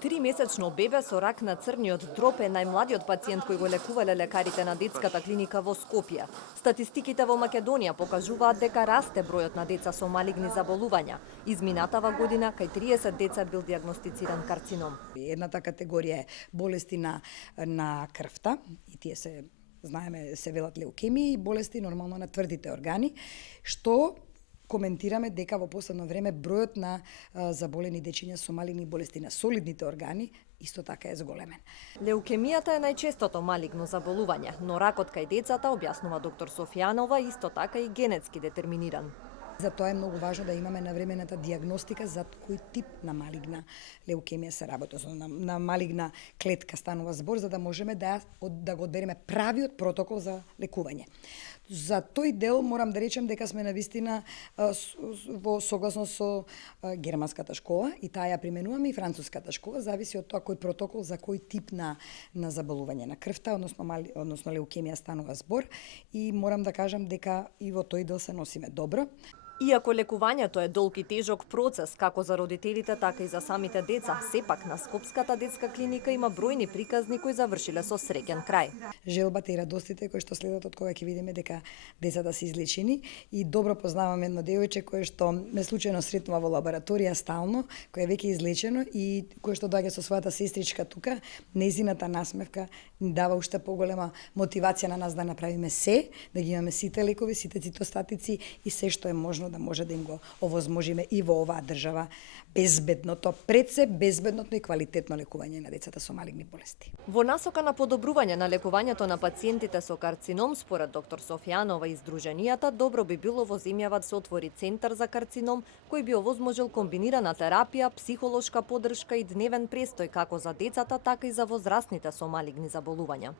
3-месечно бебе со рак на црниот дроб е најмладиот пациент кој го лекувале лекарите на детската клиника во Скопје. Статистиките во Македонија покажуваат дека расте бројот на деца со малигни заболувања. Изминатава година кај 30 деца бил диагностициран карцином. Едната категорија е болести на крвта и тие се знаеме се велат леукемии и болести нормално на тврдите органи, што коментираме дека во последно време бројот на заболени дечиња со малигни болести на солидните органи исто така е зголемен. Леукемијата е најчестото малигно заболување, но ракот кај децата, објаснува доктор Софијанова, исто така и генетски детерминиран. Затоа е многу важно да имаме навремената диагностика за кој тип на малигна леукемија се работи, на малигна клетка станува збор, за да можеме да го одбереме правиот протокол за лекување. За тој дел морам да речем дека сме навистина во согласно со германската школа и таа ја применуваме и француската школа, зависи од тоа кој протокол за кој тип на заболување на крвта, односно леукемија станува збор и морам да кажам дека и во тој дел се носиме добро. Иако лекувањето е долг и тежок процес, како за родителите, така и за самите деца, сепак на Скопската детска клиника има бројни приказни кои завршиле со среќен крај. Желбата и радостите кои што следат од кога ќе видиме дека децата се излечени и добро познавам едно девојче кое што ме случајно сретнува во лабораторија стално, кое е веќе излечено и кое што доаѓа со својата сестричка тука, незината насмевка ни дава уште поголема мотивација на нас да направиме се, да ги имаме сите лекови, сите цитостатици и се што е можно да може да им го овозможиме и во оваа држава безбедното, пред се безбедното и квалитетно лекување на децата со малигни болести. Во насока на подобрување на лекувањето на пациентите со карцином, според доктор Софијанова и издруженијата, добро би било во земјава да се отвори центар за карцином кој би овозможил комбинирана терапија, психолошка поддршка и дневен престој како за децата, така и за возрастните со малигни заболувања.